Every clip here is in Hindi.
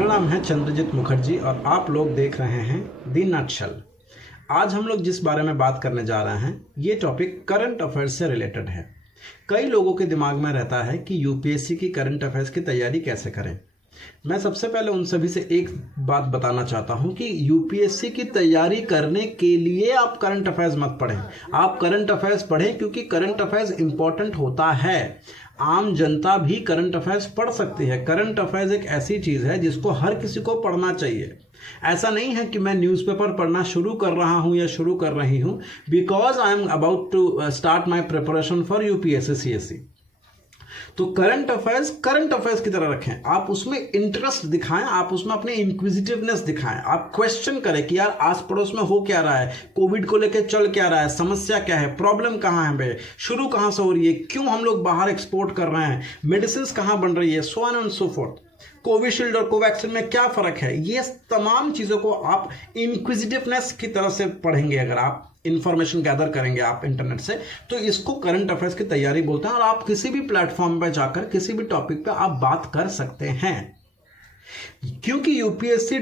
मेरा नाम है चंद्रजीत मुखर्जी और आप लोग देख रहे हैं दी नटशल। आज हम लोग जिस बारे में बात करने जा रहे हैं ये टॉपिक करंट अफेयर्स से रिलेटेड है। कई लोगों के दिमाग में रहता है कि यूपीएससी की करंट अफेयर्स की तैयारी कैसे करें। मैं सबसे पहले उन सभी से एक बात बताना चाहता हूं कि यूपीएससी की तैयारी करने के लिए आप करंट अफेयर्स मत पढ़ें। आप करंट अफेयर्स पढ़ें क्योंकि करंट अफेयर्स इंपॉर्टेंट होता है। आम जनता भी करंट अफेयर्स पढ़ सकती है। करंट अफेयर्स एक ऐसी चीज है जिसको हर किसी को पढ़ना चाहिए। ऐसा नहीं है कि मैं न्यूज़पेपर पढ़ना शुरू कर रहा हूं या शुरू कर रही हूं because I am about to start my preparation for UPSC CSC. तो करंट अफेयर्स की तरह रखें। आप उसमें इंटरेस्ट दिखाएं, आप उसमें अपनी इंक्विजिटिवनेस दिखाएं। आप क्वेश्चन करें कि यार आस पड़ोस में हो क्या रहा है, कोविड को लेकर चल क्या रहा है, समस्या क्या है, प्रॉब्लम कहाँ है बे, शुरू कहाँ से हो रही है, क्यों हम लोग बाहर एक्सपोर्ट कर रहे हैं, मेडिसिन कहाँ बन रही है, so on and so fourth. Covishield और कोवैक्सीन में क्या फर्क है, ये तमाम चीजों को आप इंक्विजिटिवनेस की तरह से पढ़ेंगे। अगर आप इंफॉर्मेशन गैदर करेंगे आप इंटरनेट से, तो इसको करंट अफेयर्स की तैयारी बोलते हैं। और आप किसी भी प्लेटफॉर्म पर जाकर किसी भी टॉपिक पे आप बात कर सकते हैं, क्योंकि यूपीएससी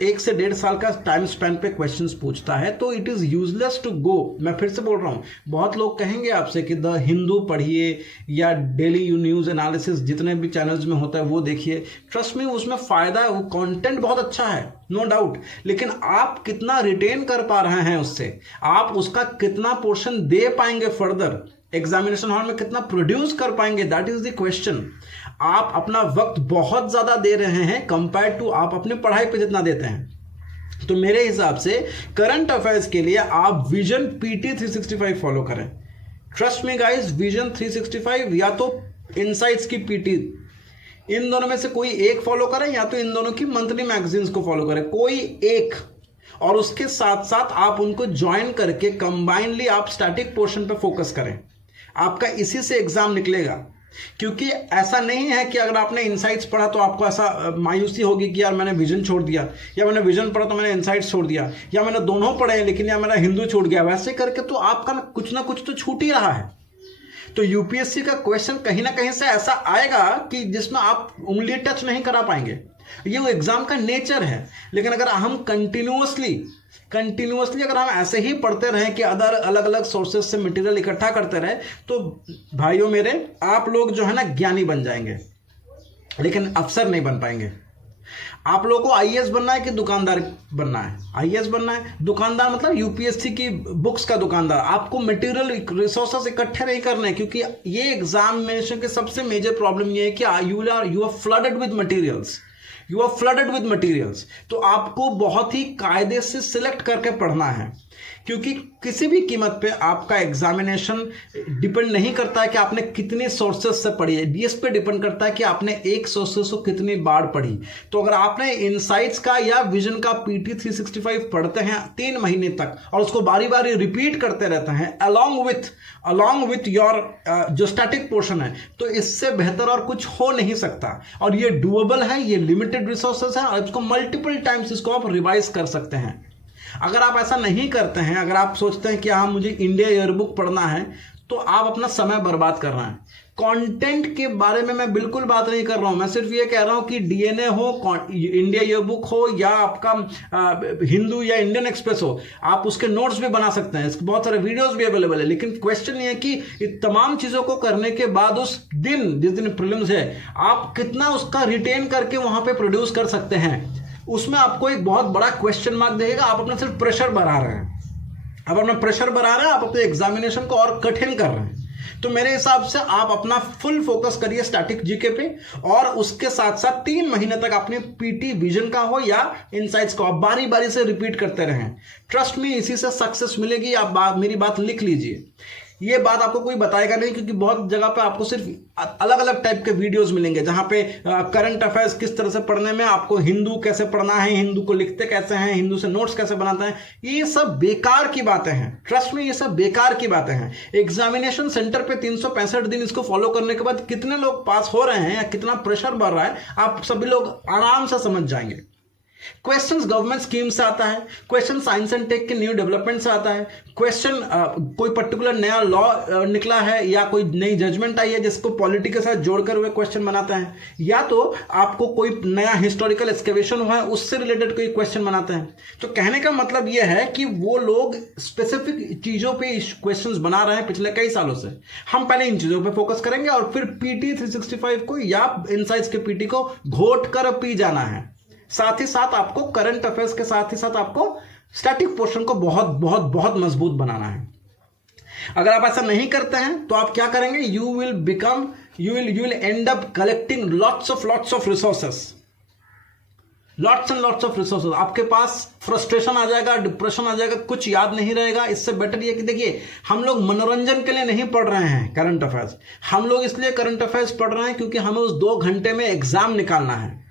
1 से 1.5 साल का टाइम स्पैन पे क्वेश्चंस पूछता है। तो it is useless to go. मैं फिर से बोल रहा हूं, बहुत लोग कहेंगे आपसे कि द हिंदू पढ़िए या डेली न्यूज एनालिसिस जितने भी चैनल्स में होता है वो देखिए। ट्रस्ट मी, उसमें फायदा है, वो कंटेंट बहुत अच्छा है, नो डाउट। लेकिन आप कितना रिटेन कर पा रहे हैं उससे, आप उसका कितना पोर्शन दे पाएंगे फर्दर, एग्जामिनेशन हॉल में कितना प्रोड्यूस कर पाएंगे, दैट इज द क्वेश्चन। आप अपना वक्त बहुत ज्यादा दे रहे हैं कंपेयर टू आप अपने पढ़ाई पे जितना देते हैं। तो मेरे हिसाब से करंट अफेयर्स के लिए आप विजन पीटी 365 फॉलो करें। ट्रस्ट मी गाइस, विजन 365 या तो इनसाइट्स की पीटी, इन दोनों में से कोई एक फॉलो करें, या तो इन दोनों की मंथली मैगजीन्स को फॉलो करें, कोई एक। और उसके साथ साथ आप उनको ज्वाइन करके कंबाइनली आप स्टैटिक पोर्शन पे फोकस करें। आपका इसी से एग्जाम निकलेगा। क्योंकि ऐसा नहीं है कि अगर आपने इनसाइट्स पढ़ा तो आपको ऐसा मायूसी होगी कि यार मैंने विजन छोड़ दिया, या मैंने विजन पढ़ा तो मैंने इनसाइट्स छोड़ दिया, या मैंने दोनों पढ़े लेकिन या मेरा हिंदू छूट गया। वैसे करके तो आपका ना कुछ तो छूट ही रहा है। तो यूपीएससी का क्वेश्चन कहीं ना कहीं से ऐसा आएगा कि जिसमें आप उंगली टच नहीं करा पाएंगे। ये वो एग्जाम का नेचर है। लेकिन अगर हम कंटिन्यूअसली अगर हम ऐसे ही पढ़ते रहें कि अलग अलग सोर्सेज से मटेरियल इकट्ठा करते रहे, तो भाइयों मेरे, आप लोग जो है ना ज्ञानी बन जाएंगे लेकिन अफसर नहीं बन पाएंगे। आप लोगों को आईएएस बनना है कि दुकानदार बनना है? आईएएस बनना है। दुकानदार मतलब यूपीएससी की बुक्स का दुकानदार। आपको मटेरियल रिसोर्सेस इकट्ठे नहीं करने, क्योंकि ये एग्जामिनेशन के सबसे मेजर प्रॉब्लम ये है कि you are flooded with materials. तो आपको बहुत ही कायदे से सिलेक्ट करके पढ़ना है, क्योंकि किसी भी कीमत पे आपका एग्जामिनेशन डिपेंड नहीं करता है कि आपने कितने सोर्सेज से पढ़ी है। इस पे डिपेंड करता है कि आपने एक सोर्सेज को कितनी बार पढ़ी। तो अगर आपने इनसाइट्स का या विजन का पीटी 365 पढ़ते हैं 3 महीने तक और उसको बारी बारी रिपीट करते रहते हैं अलॉन्ग विथ योर जो स्टैटिक पोर्शन है, तो इससे बेहतर और कुछ हो नहीं सकता। और ये डूएबल है, ये लिमिटेड रिसोर्सेज है और इसको मल्टीपल टाइम्स इसको आप रिवाइज कर सकते हैं। अगर आप ऐसा नहीं करते हैं, अगर आप सोचते हैं कि हाँ मुझे इंडिया ईयरबुक पढ़ना है, तो आप अपना समय बर्बाद कर रहे हैं। कंटेंट के बारे में मैं बिल्कुल बात नहीं कर रहा हूं। मैं सिर्फ ये कह रहा हूं कि डीएनए हो, इंडिया ईयरबुक हो, या आपका हिंदू या इंडियन एक्सप्रेस हो, आप उसके नोट्स भी बना सकते हैं। बहुत सारे वीडियोस भी अवेलेबल है। लेकिन क्वेश्चन ये है कि इन तमाम चीजों को करने के बाद उस दिन, जिस दिन प्रीलिम्स है, आप कितना उसका रिटेन करके वहां पे प्रोड्यूस कर सकते हैं। उसमें आपको एक बहुत बड़ा क्वेश्चन मार्क देगा। आप अपना सिर्फ प्रेशर बढ़ा रहे हैं, आप अपने एग्जामिनेशन को और कठिन कर रहे हैं। तो मेरे हिसाब से आप अपना फुल फोकस करिए स्टैटिक जीके पे, और उसके साथ साथ 3 महीने तक अपने पीटी विजन का हो या इनसाइट्स को आप बारी बारी से रिपीट करते रहें। ट्रस्ट मी, इसी से सक्सेस मिलेगी। आप मेरी बात लिख लीजिए। ये बात आपको कोई बताएगा नहीं, क्योंकि बहुत जगह पे आपको सिर्फ अलग अलग टाइप के वीडियोस मिलेंगे जहां पे करंट अफेयर्स किस तरह से पढ़ने में, आपको हिंदू कैसे पढ़ना है, हिंदू को लिखते कैसे हैं, हिंदू से नोट्स कैसे बनाते हैं। ये सब बेकार की बातें हैं। ट्रस्ट में, ये सब बेकार की बातें हैं। एग्जामिनेशन सेंटर पे 365 दिन इसको फॉलो करने के बाद कितने लोग पास हो रहे हैं या कितना प्रेशर बढ़ रहा है, आप सभी लोग आराम से समझ जाएंगे। क्वेश्चन गवर्नमेंट स्कीम से आता है, क्वेश्चन साइंस एंड टेक के न्यू डेवलपमेंट से आता है, क्वेश्चन कोई पर्टिकुलर नया लॉ निकला है या कोई नई जजमेंट आई है जिसको पॉलिटी के साथ जोड़कर हुए क्वेश्चन बनाते हैं, या तो आपको कोई नया हिस्टोरिकल एक्सकेवेशन हुआ है उससे रिलेटेड कोई क्वेश्चन बनाते हैं। तो कहने का मतलब यह है कि वो लोग स्पेसिफिक चीजों पे क्वेश्चंस बना रहे हैं पिछले कई सालों से। हम पहले इन चीजों पे फोकस करेंगे और फिर पीटी 365 को या इनसाइट्स के पीटी को घोट कर पी जाना है। साथ ही साथ आपको करंट अफेयर्स के साथ ही साथ आपको स्टैटिक पोर्शन को बहुत बहुत बहुत मजबूत बनाना है। अगर आप ऐसा नहीं करते हैं तो आप क्या करेंगे, you will and up collecting lots of resources, lots and lots of resources. आपके पास फ्रस्ट्रेशन आ जाएगा, डिप्रेशन आ जाएगा, कुछ याद नहीं रहेगा। इससे बेटर ये कि देखिए, हम लोग मनोरंजन के लिए नहीं पढ़ रहे हैं करंट अफेयर्स, हम लोग इसलिए करंट अफेयर्स पढ़ रहे हैं क्योंकि हमें उस 2 घंटे में एग्जाम निकालना है।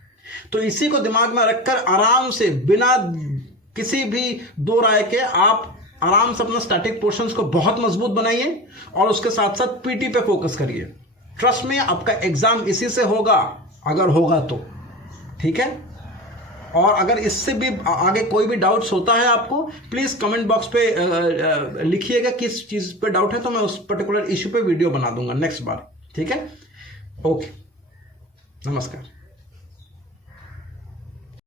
तो इसी को दिमाग में रखकर आराम से बिना किसी भी दो राय के आप आराम से अपना स्टैटिक पोर्शंस को बहुत मजबूत बनाइए और उसके साथ साथ पीटी पे फोकस करिए। ट्रस्ट में आपका एग्जाम इसी से होगा, अगर होगा तो ठीक है। और अगर इससे भी आगे कोई भी डाउट्स होता है आपको, प्लीज कमेंट बॉक्स पे लिखिएगा किस चीज पे डाउट है, तो मैं उस पर्टिकुलर इश्यू पे वीडियो बना दूंगा नेक्स्ट बार, ठीक है। ओके, नमस्कार।